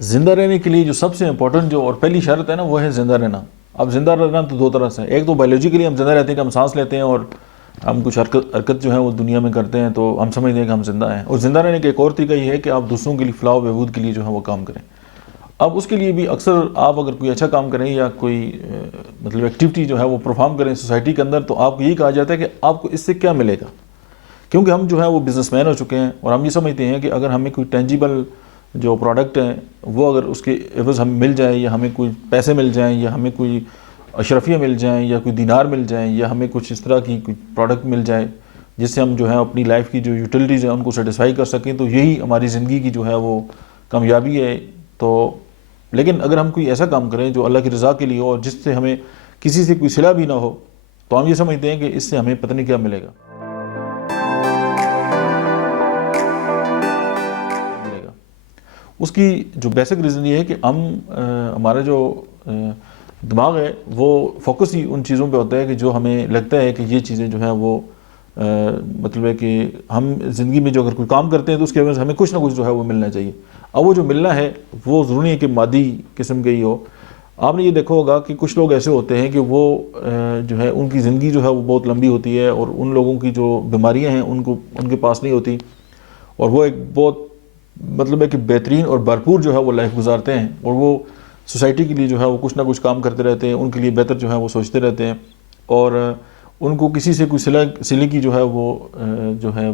زندہ رہنے کے لیے جو سب سے امپورٹنٹ جو اور پہلی شرط ہے نا وہ ہے زندہ رہنا. اب زندہ رہنا تو دو طرح سے ہے. ایک تو بایولوجیکلی ہم زندہ رہتے ہیں کہ ہم سانس لیتے ہیں اور ہم کچھ حرکت جو ہے وہ دنیا میں کرتے ہیں تو ہم سمجھتے ہیں کہ ہم زندہ ہیں. اور زندہ رہنے کا ایک اور طریقہ یہ ہے کہ آپ دوسروں کے لیے فلاح و بہبود کے لیے جو ہے وہ کام کریں. اب اس کے لیے بھی اکثر آپ اگر کوئی اچھا کام کریں یا کوئی مطلب ایکٹیویٹی جو ہے وہ پرفارم کریں سوسائٹی کے اندر تو آپ کو یہی کہا جاتا ہے کہ آپ کو اس سے کیا ملے گا. کیونکہ ہم جو ہے وہ بزنس مین ہو چکے ہیں اور ہم یہ سمجھتے ہیں کہ اگر ہمیں کوئی ٹینجیبل جو پروڈکٹ ہیں وہ اگر اس کے عوض ہمیں مل جائے یا ہمیں کوئی پیسے مل جائیں یا ہمیں کوئی اشرفیہ مل جائیں یا کوئی دینار مل جائیں یا ہمیں کچھ اس طرح کی کوئی پروڈکٹ مل جائے جس سے ہم جو ہے اپنی لائف کی جو یوٹیلیٹیز ہیں ان کو سیٹسفائی کر سکیں تو یہی ہماری زندگی کی جو ہے وہ کامیابی ہے. تو لیکن اگر ہم کوئی ایسا کام کریں جو اللہ کی رضا کے لیے ہو اور جس سے ہمیں کسی سے کوئی صلہ بھی نہ ہو تو ہم یہ سمجھتے ہیں کہ اس سے ہمیں پتہ نہیں کیا ملے گا. اس کی جو بیسک ریزن یہ ہے کہ ہمارا جو دماغ ہے وہ فوکس ہی ان چیزوں پہ ہوتا ہے کہ جو ہمیں لگتا ہے کہ یہ چیزیں جو ہیں وہ مطلب ہے کہ ہم زندگی میں جو اگر کوئی کام کرتے ہیں تو اس کے وجہ سے ہمیں کچھ نہ کچھ جو ہے وہ ملنا چاہیے. اب وہ جو ملنا ہے وہ ضروری ہے کہ مادی قسم کے ہی ہو. آپ نے یہ دیکھا ہوگا کہ کچھ لوگ ایسے ہوتے ہیں کہ وہ جو ہے ان کی زندگی جو ہے وہ بہت لمبی ہوتی ہے اور ان لوگوں کی جو بیماریاں ہیں ان کے پاس نہیں ہوتی اور وہ ایک بہت مطلب ہے کہ بہترین اور بھرپور جو ہے وہ لائف گزارتے ہیں اور وہ سوسائٹی کے لیے جو ہے وہ کچھ نہ کچھ کام کرتے رہتے ہیں, ان کے لیے بہتر جو ہے وہ سوچتے رہتے ہیں اور ان کو کسی سے کوئی صلے کی جو ہے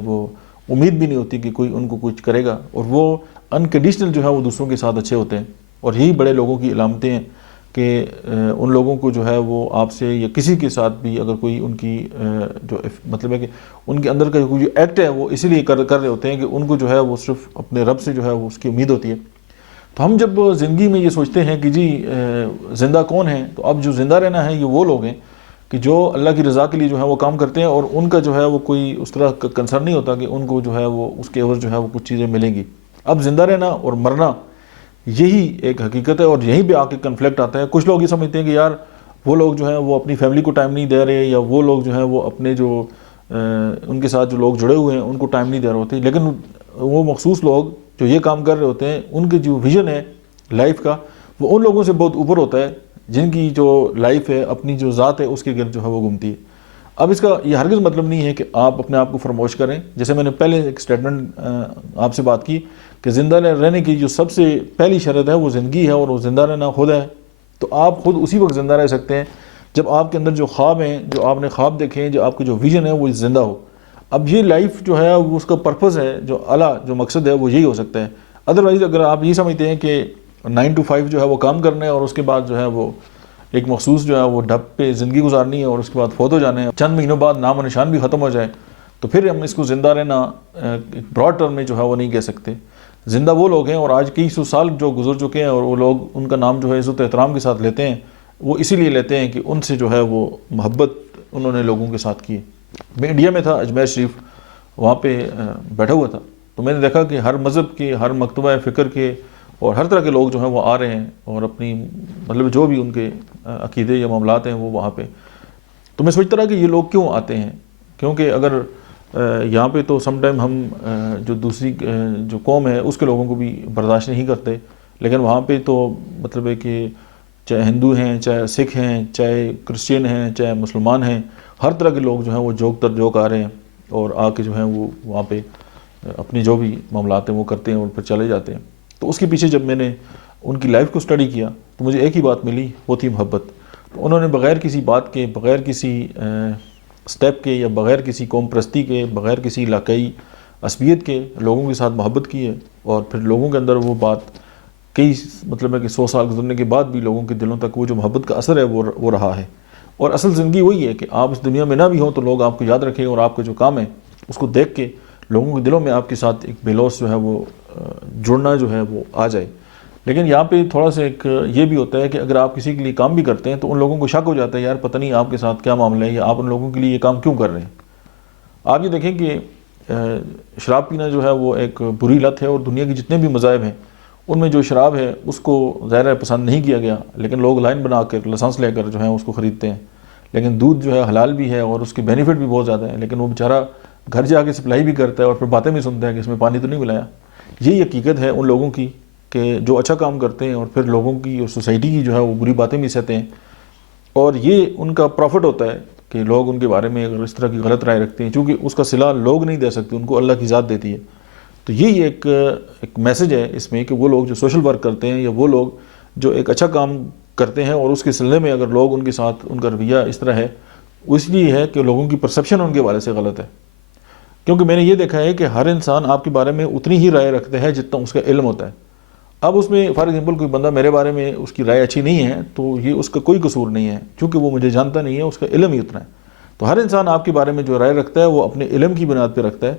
وہ امید بھی نہیں ہوتی کہ کوئی ان کو کچھ کرے گا اور وہ انکنڈیشنل جو ہے وہ دوسروں کے ساتھ اچھے ہوتے ہیں. اور یہی بڑے لوگوں کی علامتیں ہیں کہ ان لوگوں کو جو ہے وہ آپ سے یا کسی کے ساتھ بھی اگر کوئی ان کی جو مطلب ہے کہ ان کے اندر کا کوئی جو ایکٹ ہے وہ اسی لیے کر رہے ہوتے ہیں کہ ان کو جو ہے وہ صرف اپنے رب سے جو ہے وہ اس کی امید ہوتی ہے. تو ہم جب زندگی میں یہ سوچتے ہیں کہ جی زندہ کون ہیں تو اب جو زندہ رہنا ہے یہ وہ لوگ ہیں کہ جو اللہ کی رضا کے لیے جو ہے وہ کام کرتے ہیں اور ان کا جو ہے وہ کوئی اس طرح کا کنسرن نہیں ہوتا کہ ان کو جو ہے وہ اس کے عوض جو ہے وہ کچھ چیزیں ملیں گی. اب زندہ رہنا اور مرنا یہی ایک حقیقت ہے اور یہیں پہ آ کے کنفلکٹ آتا ہے. کچھ لوگ یہ سمجھتے ہیں کہ یار وہ لوگ جو ہیں وہ اپنی فیملی کو ٹائم نہیں دے رہے یا وہ لوگ جو ہیں وہ اپنے جو ان کے ساتھ جو لوگ جڑے ہوئے ہیں ان کو ٹائم نہیں دے رہے ہوتے. لیکن وہ مخصوص لوگ جو یہ کام کر رہے ہوتے ہیں ان کے جو ویژن ہے لائف کا وہ ان لوگوں سے بہت اوپر ہوتا ہے جن کی جو لائف ہے اپنی جو ذات ہے اس کے گرد جو ہے وہ گھومتی ہے. اب اس کا یہ ہرگز مطلب نہیں ہے کہ آپ اپنے آپ کو فراموش کریں. جیسے میں نے پہلے ایک سٹیٹمنٹ آپ سے بات کی کہ زندہ رہنے کی جو سب سے پہلی شرط ہے وہ زندگی ہے اور وہ زندہ رہنا خود ہے. تو آپ خود اسی وقت زندہ رہ سکتے ہیں جب آپ کے اندر جو خواب ہیں جو آپ نے خواب دیکھے ہیں جو آپ کے جو ویژن ہے وہ زندہ ہو. اب یہ لائف جو ہے وہ اس کا پرپز ہے جو اعلیٰ جو مقصد ہے وہ یہی ہو سکتا ہے. ادروائز اگر آپ یہ سمجھتے ہیں کہ 9 to 5 جو ہے وہ کام کرنا ہے اور اس کے بعد جو ہے وہ ایک مخصوص جو ہے وہ ڈھب پہ زندگی گزارنی ہے اور اس کے بعد فوت ہو جانا ہے, چند مہینوں بعد نام و نشان بھی ختم ہو جائے, تو پھر ہم اس کو زندہ رہنا براڈ ٹرم میں جو ہے وہ نہیں کہہ سکتے. زندہ وہ لوگ ہیں اور آج کئی سو سال جو گزر چکے ہیں اور وہ لوگ ان کا نام جو ہے عزت و احترام کے ساتھ لیتے ہیں وہ اسی لیے لیتے ہیں کہ ان سے جو ہے وہ محبت انہوں نے لوگوں کے ساتھ کی ہے. میں انڈیا میں تھا, اجمیر شریف, وہاں پہ بیٹھا ہوا تھا تو میں نے دیکھا کہ ہر مذہب کے ہر مکتبہ فکر کے اور ہر طرح کے لوگ جو ہیں وہ آ رہے ہیں اور اپنی مطلب جو بھی ان کے عقیدے یا معاملات ہیں وہ وہاں پہ. تو میں سوچتا رہا کہ یہ لوگ کیوں آتے ہیں, کیونکہ اگر یہاں پہ تو سم ٹائم ہم جو دوسری جو قوم ہے اس کے لوگوں کو بھی برداشت نہیں کرتے, لیکن وہاں پہ تو مطلب ہے کہ چاہے ہندو ہیں, چاہے سکھ ہیں, چاہے کرسچین ہیں, چاہے مسلمان ہیں, ہر طرح کے لوگ جو ہیں وہ جوک تر جوک آ رہے ہیں اور آ کے جو ہیں وہ وہاں پہ اپنی جو بھی معاملات ہیں وہ کرتے ہیں اور پھر چلے جاتے ہیں. تو اس کے پیچھے جب میں نے ان کی لائف کو اسٹڈی کیا تو مجھے ایک ہی بات ملی, وہ تھی محبت. تو انہوں نے بغیر کسی بات کے, بغیر کسی سٹیپ کے یا بغیر کسی قوم پرستی کے, بغیر کسی علاقائی عصبیت کے لوگوں کے ساتھ محبت کی ہے اور پھر لوگوں کے اندر وہ بات کئی مطلب ہے کہ 100 سال گزرنے کے بعد بھی لوگوں کے دلوں تک وہ جو محبت کا اثر ہے وہ رہا ہے. اور اصل زندگی وہی ہے کہ آپ اس دنیا میں نہ بھی ہوں تو لوگ آپ کو یاد رکھیں اور آپ کا جو کام ہے اس کو دیکھ کے لوگوں کے دلوں میں آپ کے ساتھ ایک بے لوث جو ہے وہ جڑنا جو ہے وہ آ جائے. لیکن یہاں پہ تھوڑا سا ایک یہ بھی ہوتا ہے کہ اگر آپ کسی کے لیے کام بھی کرتے ہیں تو ان لوگوں کو شک ہو جاتا ہے یار پتہ نہیں آپ کے ساتھ کیا معاملہ ہے یا آپ ان لوگوں کے لیے یہ کام کیوں کر رہے ہیں. آپ یہ دیکھیں کہ شراب پینا جو ہے وہ ایک بری لت ہے اور دنیا کے جتنے بھی مذاہب ہیں ان میں جو شراب ہے اس کو ظاہر ہے پسند نہیں کیا گیا, لیکن لوگ لائن بنا کر لائسنس لے کر جو ہے اس کو خریدتے ہیں. لیکن دودھ جو ہے حلال بھی ہے اور اس کے بینیفٹ بھی بہت زیادہ ہیں, لیکن وہ بیچارہ گھر جا کے سپلائی بھی کرتا ہے اور پھر باتیں بھی سنتا ہے کہ اس میں پانی تو نہیں ملایا. یہی حقیقت ہے ان لوگوں کی کہ جو اچھا کام کرتے ہیں اور پھر لوگوں کی اور سوسائٹی کی جو ہے وہ بری باتیں بھی سہتے ہیں، اور یہ ان کا پروفٹ ہوتا ہے کہ لوگ ان کے بارے میں اگر اس طرح کی غلط رائے رکھتے ہیں، چونکہ اس کا صلہ لوگ نہیں دے سکتے، ان کو اللہ کی ذات دیتی ہے۔ تو یہی ایک میسج ہے اس میں کہ وہ لوگ جو سوشل ورک کرتے ہیں یا وہ لوگ جو ایک اچھا کام کرتے ہیں اور اس کے سلسلے میں اگر لوگ ان کے ساتھ ان کا رویہ اس طرح ہے، وہ اس لیے ہے کہ لوگوں کی پرسیپشن ان کے بارے سے غلط ہے۔ کیونکہ میں نے یہ دیکھا ہے کہ ہر انسان آپ کے بارے میں اتنی ہی رائے رکھتا ہے جتنا اس کا علم ہوتا ہے۔ اب اس میں فار ایگزامپل کوئی بندہ میرے بارے میں اس کی رائے اچھی نہیں ہے تو یہ اس کا کوئی قصور نہیں ہے، چونکہ وہ مجھے جانتا نہیں ہے، اس کا علم ہی اتنا ہے۔ تو ہر انسان آپ کے بارے میں جو رائے رکھتا ہے وہ اپنے علم کی بنیاد پہ رکھتا ہے۔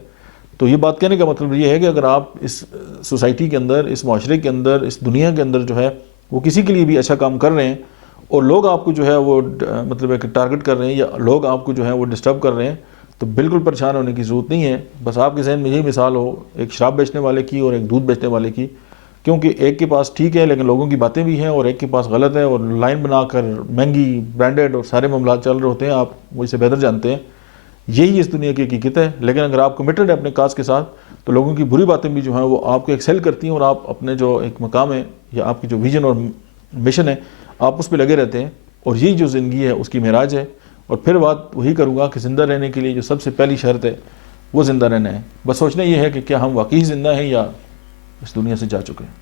تو یہ بات کہنے کا مطلب یہ ہے کہ اگر آپ اس سوسائٹی کے اندر، اس معاشرے کے اندر، اس دنیا کے اندر جو ہے وہ کسی کے لیے بھی اچھا کام کر رہے ہیں اور لوگ آپ کو جو ہے وہ مطلب ہے کہ ٹارگٹ کر رہے ہیں یا لوگ آپ کو جو ہے وہ ڈسٹرب کر رہے ہیں، تو بالکل پریشان ہونے کی ضرورت نہیں ہے۔ بس آپ کے ذہن میں یہی مثال ہو ایک شراب بیچنے والے کی اور ایک دودھ بیچنے والے کی، کیونکہ ایک کے پاس ٹھیک ہے لیکن لوگوں کی باتیں بھی ہیں، اور ایک کے پاس غلط ہے اور لائن بنا کر مہنگی برانڈڈ اور سارے معاملات چل رہے ہوتے ہیں۔ آپ مجھ سے بہتر جانتے ہیں، یہی اس دنیا کی حقیقت ہے۔ لیکن اگر آپ کمیٹڈ ہے اپنے کاز کے ساتھ تو لوگوں کی بری باتیں بھی جو ہیں وہ آپ کو ایکسیل کرتی ہیں، اور آپ اپنے جو ایک مقام ہے یا آپ کی جو ویژن اور مشن ہے آپ اس پہ لگے رہتے ہیں، اور یہی جو زندگی ہے اس کی معراج ہے۔ اور پھر بات وہی کروں گا کہ زندہ رہنے کے لیے جو سب سے پہلی شرط ہے وہ زندہ رہنا ہے۔ بس سوچنا یہ ہے کہ کیا ہم واقعی زندہ ہیں یا اس دنیا سے جا چکے ہیں۔